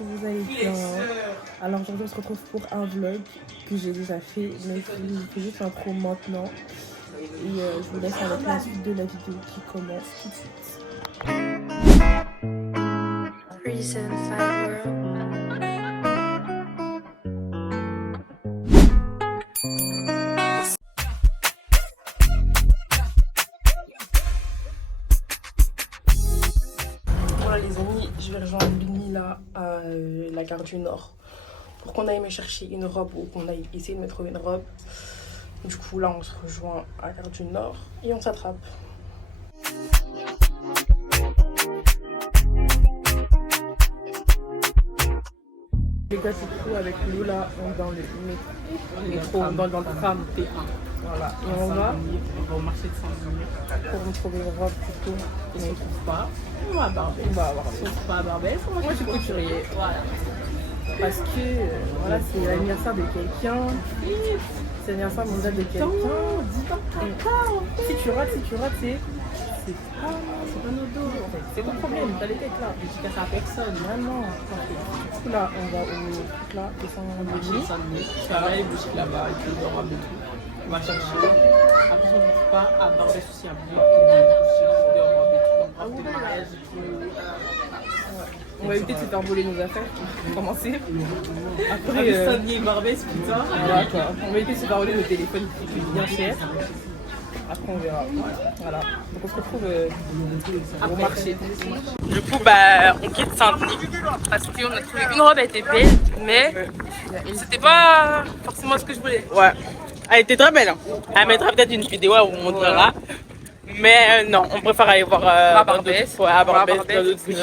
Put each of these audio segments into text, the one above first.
que vous allez bien. Alors aujourd'hui on se retrouve pour un vlog que j'ai déjà fait, mais je fais juste l'intro maintenant. Et je vous laisse avec la suite de la vidéo qui commence tout de suite. Voilà les amis, je vais rejoindre Lumi là à la gare du Nord pour qu'on aille me chercher une robe ou qu'on aille essayer de me trouver une robe. Du coup là on se rejoint à la gare du Nord et on s'attrape. Les gars, c'est cool avec nous là, on est dans le métro, dans le tram T1. Voilà, et on va au marché de Saint-Denis pour me trouver une robe plutôt. et si on trouve pas, on va à Barbès. On va avoir Si on trouve pas à Barbès, Moi je suis couturier. Voilà. Parce que voilà, c'est l'anniversaire de quelqu'un. C'est l'anniversaire mondial de quelqu'un. Si tu rates, c'est pas nos dos en fait. C'est ton problème, t'as les têtes là. Je casse à personne. Vraiment. Du coup là, on va au truc là, descendre Marché de Saint-Denis. Je vais les boutiques là-bas avec les robes et tout. On va chercher. Après, si on ne trouve pas, à Barbès aussi, il y a beaucoup de boutiques de robes et tout. On va de mariage et tout. On va éviter de se faire voler nos affaires pour commencer. Après, Saint-Denis et Barbès, putain. Voilà quoi. On va éviter de se faire voler nos téléphones qui coûtent bien cher. Après on verra. Voilà. Donc on se retrouve au marché. Du coup, on quitte Saint-Denis parce qu'on a trouvé une robe, elle était belle, mais c'était pas forcément ce que je voulais. Ouais. Elle était très belle. Hein. Elle mettra peut-être une vidéo, elle vous montrera. Mais non, on préfère aller voir à Barbès. Ouais, à Barbès, dans d'autres boutiques.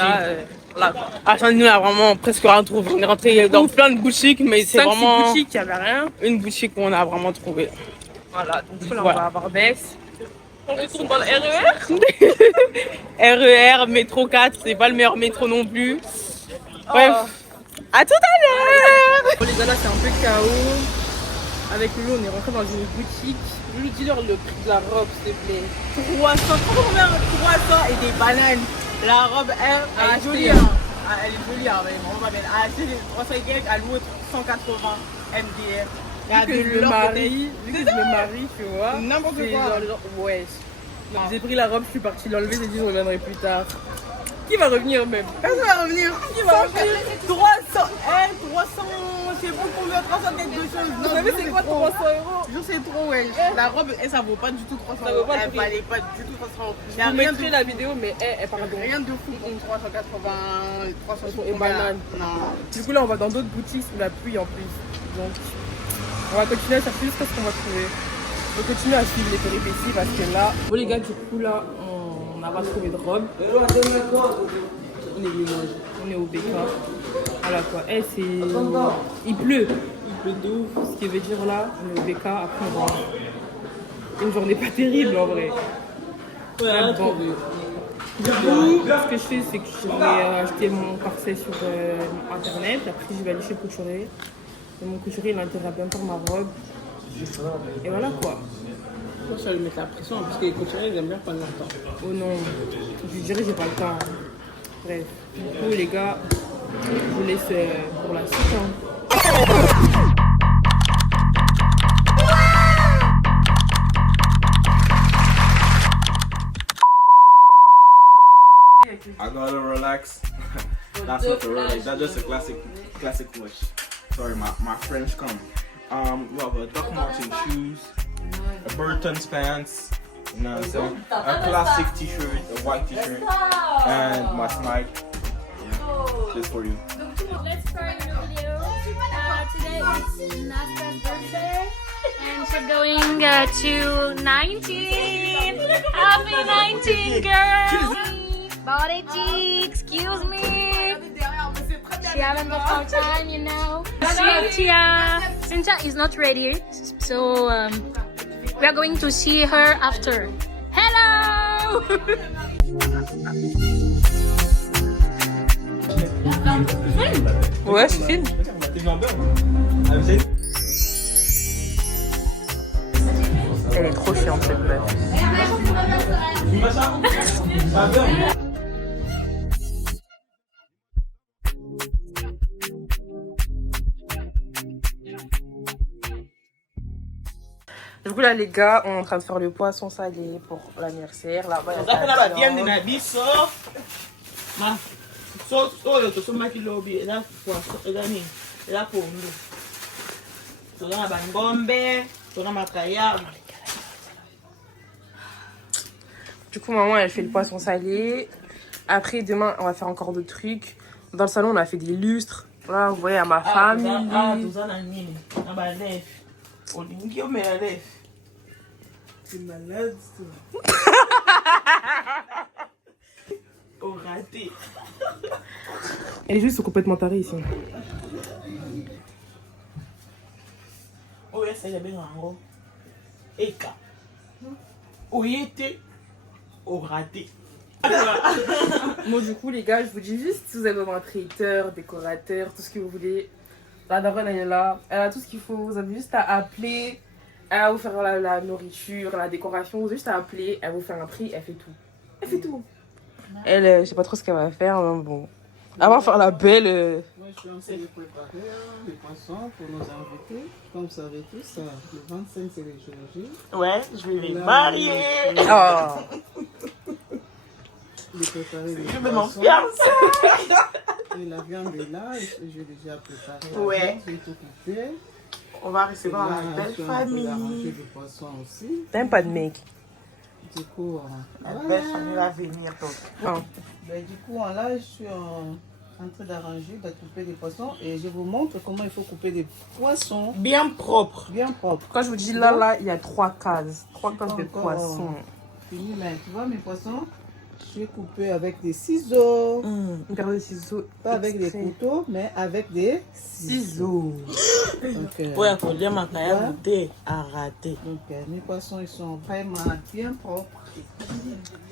Là, à Saint-Denis, on a vraiment presque rien trouvé. On est rentré dans plein de boutiques, mais c'est vraiment boutiques, il n'y avait rien. une boutique qu'on a vraiment trouvé. Voilà, donc là on va à Barbès. On retourne dans le RER. RER, métro 4, c'est pas le meilleur métro non plus. Bref, à tout à l'heure. Bon les gars, là c'est un peu chaos. Avec Lulu, on est rentré dans une boutique. Lulu, dis-leur le prix de la robe, s'il te plaît. 300, combien 300 et des bananes. La robe, elle est jolie. Hein. Elle est jolie, hein, vraiment pas belle. Elle a acheté 300 et quelques, elle loue 180 MDR. Vu que je me marie, tu vois. N'importe quoi. Ouais. Donc j'ai pris la robe, je suis partie l'enlever, j'ai dit je reviendrai plus tard. Qui va revenir même? Personne va revenir. Qui va revenir? 300, 300, c'est pour combien? 300 quelque chose. Vous savez c'est quoi 300 €? Je sais trop, ouais. La robe, ça vaut pas du tout 300 Ça vaut pas Elle le prix. valait pas du tout 300 euros. Je vous mettrai la vidéo, mais pardon. Rien de fou pour 380, 300 Et bananes. Non. Du coup là on va dans d'autres boutiques sous la pluie en plus. Donc on va continuer à chercher jusqu'à ce qu'on va trouver. On va continuer à suivre les péripéties parce que là. Bon les gars, du coup là on n'a pas trouvé de robe. On est au BK. Voilà quoi. C'est. Il pleut. Il pleut de ouf. Ce qui veut dire là, on est au BK après on va. Une journée pas terrible en vrai. Ouais, bon. Du coup, ce que je fais, c'est que je vais acheter mon corset sur internet. Après, je vais aller chez le couturier. Et mon couturier, il a intérêt à bien faire ma robe. Et voilà quoi. Moi, ça va lui mettre la pression parce que les couturiers, ils aiment bien prendre leur temps. Oh non, je dirais j'ai pas le temps. Bref, du coup, les gars, je vous laisse pour la suite. I gotta relax. That's not a relax. That's just a classic wash. Sorry, my French come. We have a Doc Martens shoes, a Burton's pants, you know what I'm saying? A classic t-shirt, a white t-shirt, and my slide. Yeah, just for you. Let's start the video. Today is Nasta's birthday, and she's going to 19. Happy 19, girl! Body tea, excuse me. She haven't got no time, you know. Cynthia is not ready, so we are going to see her after. Hello! Ouais, c'est film. Elle est trop chiante cette meuf. coup, là, les gars, on est en train de faire le poisson salé pour l'anniversaire. Là-bas, il y a Là, viande de biso. Ma. So, to so maki lobby. Là, poisson. Là, pour nous. So, là, bangombe. So, là, makaya. Du coup, maman, elle fait le poisson salé. Après, demain, on va faire encore d'autres trucs. Dans le salon, on a fait des lustres. Là, vous voyez, à ma famille. Tout ça, na nini. Na ba lef. Olingi, o me la lef. C'est malade, ça. Au raté. Et les jeux sont complètement tarés ici. Oh, yes, il y a bien un gros. Eka. Au yété. Au raté. Bon, du coup, les gars, je vous dis juste si vous avez besoin d'un traiteur, décorateur, tout ce que vous voulez. La daronne, elle est là. Elle a tout ce qu'il faut. Vous avez juste à appeler. Elle va vous faire la nourriture, la décoration. Vous avez juste à appeler. Elle va vous faire un prix. Elle fait tout. Elle fait tout. Elle, je sais pas trop ce qu'elle va faire. Mais bon. Elle va faire la belle. Moi, je suis en train de préparer les poissons pour nos invités. Comme vous savez tous, le 25, c'est les jours J. Ouais, je vais les marier. Oh. De préparer les Je vais m'en poissons. fier. Et la viande est là, et j'ai déjà préparé la Ouais. viande, j'ai tout coupé. On va Et recevoir là, une je belle suis en train d'arranger famille. les poissons aussi. T'aimes pas de mec. Du coup, La voilà. belle famille va venir. Donc. Oh. Ben, du coup, là, je suis en train d'arranger, de couper des poissons. Et je vous montre comment il faut couper des poissons Bien propre. bien propres. Quand je vous dis là, il y a 3 cases. 3 cases de Encore. poisson. Fini, mais tu vois, mes poissons, je vais couper avec des ciseaux. Une paire de ciseaux. Pas avec des extraits. couteaux, mais avec des ciseaux. Donc, Pour accorder ma carrière, goûter à rater. mes poissons, ils sont vraiment bien propres.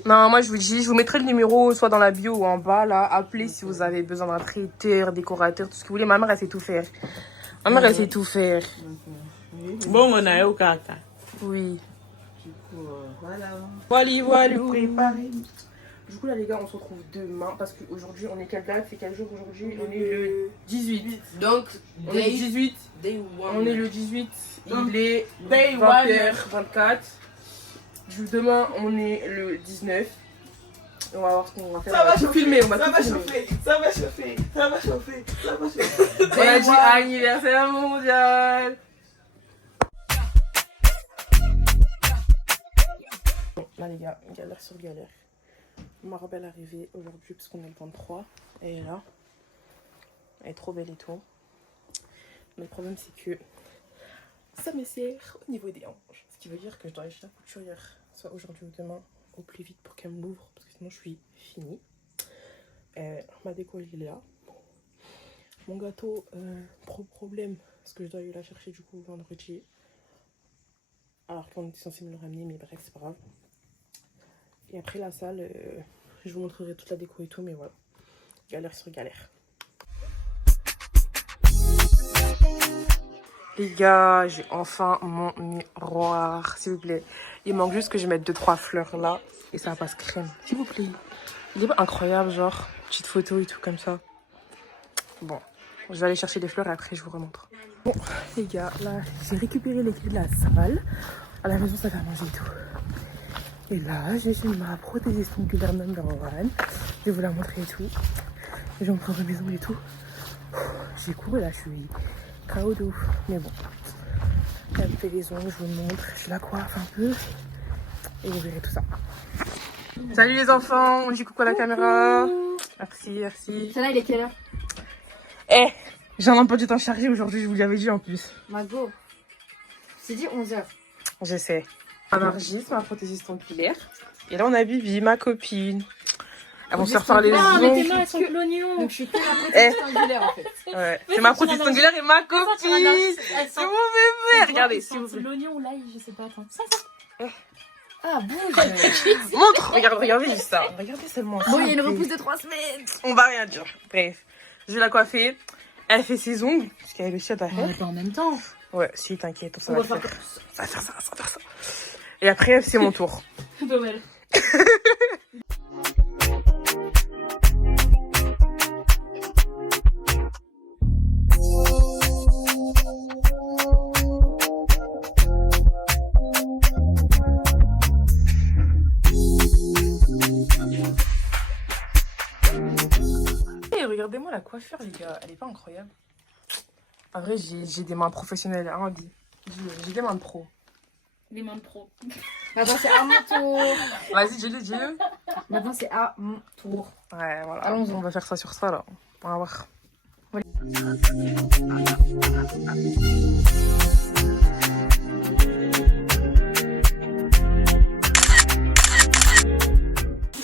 Non, moi je vous dis, je vous mettrai le numéro soit dans la bio ou en bas là. Appelez si vous avez besoin d'un traiteur, décorateur, tout ce que vous voulez. Ma mère elle sait tout faire. Ma mère elle sait tout faire. Bon, on a eu au caca. Oui. Du coup, voilà. Voilà. Préparé. Du coup là les gars, on se retrouve demain parce qu'aujourd'hui on est quelle date? C'est quel jour aujourd'hui? On est le 18. Donc, On est le 18. day one. On est le 18. Donc, Il est day 20h24. Demain on est le 19. On va voir ce qu'on va faire. Ça va tout chauffer. filmer. On va Ça tout va filmer. chauffer. Ça va chauffer. Ça va chauffer. Ça va chauffer. On a dit anniversaire mondial. Bon, là les gars, galère sur galère. Ma robe elle est arrivée aujourd'hui parce qu'on est le 23. Elle est là. Elle est trop belle et tout. Mais le problème c'est que ça me serre au niveau des hanches. Ce qui veut dire que je dois aller chez la couturière, soit aujourd'hui ou demain, au plus vite pour qu'elle m'ouvre. Parce que sinon je suis finie. Ma déco elle est là. Mon gâteau, problème, parce que je dois aller la chercher du coup vendredi. Alors qu'on était censé me le ramener, mais bref, c'est pas grave. Et après la salle, je vous montrerai toute la déco et tout, mais voilà. Galère sur galère. Les gars, j'ai enfin mon miroir, s'il vous plaît. Il manque juste que je mette 2-3 fleurs là, et ça passe crème, s'il vous plaît. Il est pas incroyable, genre, petite photo et tout comme ça. Bon. Je vais aller chercher des fleurs et après je vous remontre. Bon les gars, là j'ai récupéré les clés de la salle. À la maison ça va manger et tout. Et là j'ai ma prothèse ongulaire number 1. Je vais vous la montrer et tout. Et je vais rentrer à la maison et tout. J'ai couru là, je suis KO de ouf. Mais bon. Elle me fait les ongles, je vous montre. Je la coiffe un peu. Et vous verrez tout ça. Salut les enfants, on dit coucou à la caméra. Merci, merci. Ça là, il est quelle heure? Eh, j'ai un emploi du temps chargé aujourd'hui, je vous l'avais dit en plus. Mago. C'est dit 11h. Je sais. Margis, ma prothésiste ongulaire. Et là, on a Bibi, ma copine. Elles vont se refaire les Ah, mais tes ongles. mains, elles sont l'oignon. Donc, je suis que la Eh. prothèse angulaire en fait. Ouais. C'est ma prothésiste ongulaire et ma copine. Elles C'est mon bébé. Regardez, s'il vous C'est plaît. l'oignon ou l'ail, je sais pas. Attends. Ça. Ah, bouge. Montre. Regardez juste ça. Regardez seulement ça. Bon, il y a une repousse de 3 semaines. On va rien dire. Bref. Je vais la coiffer. Elle fait ses ongles. Parce qu'elle a le chien derrière. Attends, en même temps. Ouais, si, t'inquiète. Ça On va va le faire faire. Ça va faire ça, ça va faire ça. Et après, c'est mon tour. Dommage. la coiffure, les gars, elle est pas incroyable. En vrai, j'ai des mains professionnelles, hein, dit. J'ai des mains de pro. Les mains de pro. Maintenant, c'est à mon tour. Vas-y, dis-le. Maintenant, c'est à mon tour. Ouais, voilà. Allons-y. On va faire ça sur ça, là. On va voir.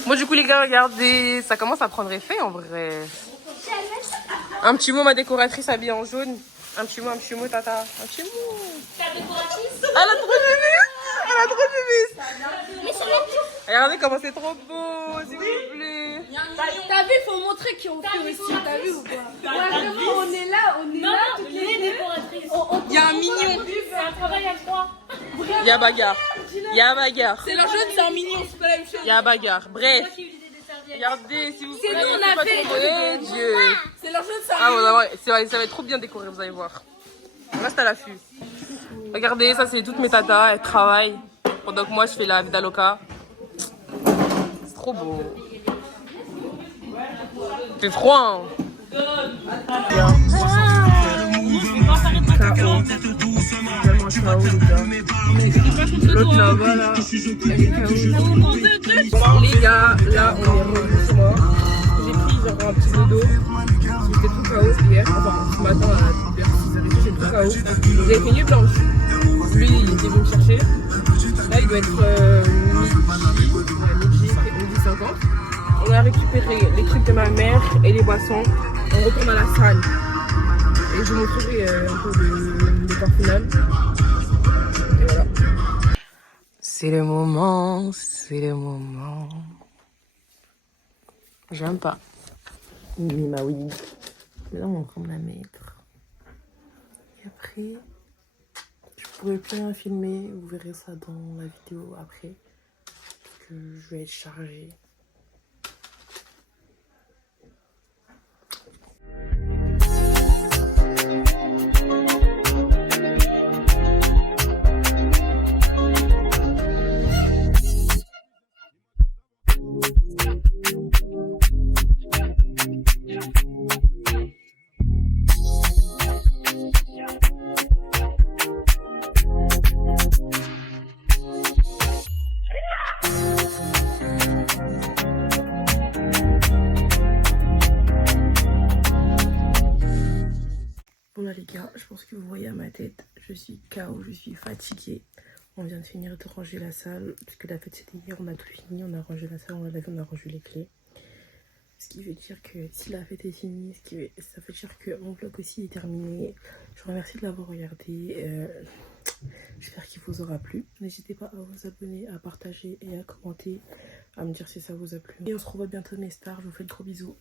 Moi, du coup, les gars, regardez, ça commence à prendre effet, en vrai. Un petit mot, ma décoratrice habillée en jaune. Un petit mot, tata. Un petit mot. Ta décoratrice. Elle a trop de vis. Elle a trop de vis. Mais c'est même Regardez comment c'est trop beau, s'il vous plaît. T'as vu, faut montrer qui on fait aussi. T'as vu ou pas? Ouais, vraiment, on est là, toutes les deux. décoratrices. Il y a un mignon. C'est un travail à trois. Il y a bagarre. C'est la jaune, c'est un mignon, c'est pas la même chose. Il y a bagarre. Bref. Moi qui ai eu l'idée des serviettes. Regardez, s'il vous plaît. nous, on a pas fait. trop beau. Dieu. C'est la jaune, c'est Ah un mignon. ouais, ça va être trop bien décoré, vous allez voir. On reste à l'affût. Regardez, ça c'est toutes mes tatas, elles travaillent. Pendant que moi je fais la vida loca. C'est trop beau. C'est froid, hein. L'autre là-bas, là, elle est KO. Les gars, là on est revenu chez moi. J'ai pris genre un petit dodo. J'étais tout KO hier. Enfin, ce matin, vers 6h30, j'étais tout KO. J'avais fait nuit blanche. Lui, il était venu me chercher. Là, il doit être midi 50. On a récupéré les trucs de ma mère et les boissons. On retourne à la salle. Et je vous montrerai un peu le décor final. Et voilà. C'est le moment. J'aime pas. Mais ma oui. Là, on va encore me la mettre. Et après, je pourrais plus rien filmer. Vous verrez ça dans la vidéo après. Parce que je vais être chargée. Bon là les gars, je pense que vous voyez à ma tête, je suis KO, je suis fatiguée. On vient de finir de ranger la salle, puisque la fête c'était hier, on a tout fini, on a rangé la salle, on a lavé, on a rangé les clés. Ce qui veut dire que si la fête est finie, ça veut dire que mon vlog aussi est terminé. Je vous remercie de l'avoir regardé, j'espère qu'il vous aura plu. N'hésitez pas à vous abonner, à partager et à commenter, à me dire si ça vous a plu. Et on se revoit bientôt mes stars, je vous fais de gros bisous.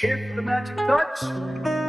Give the magic touch.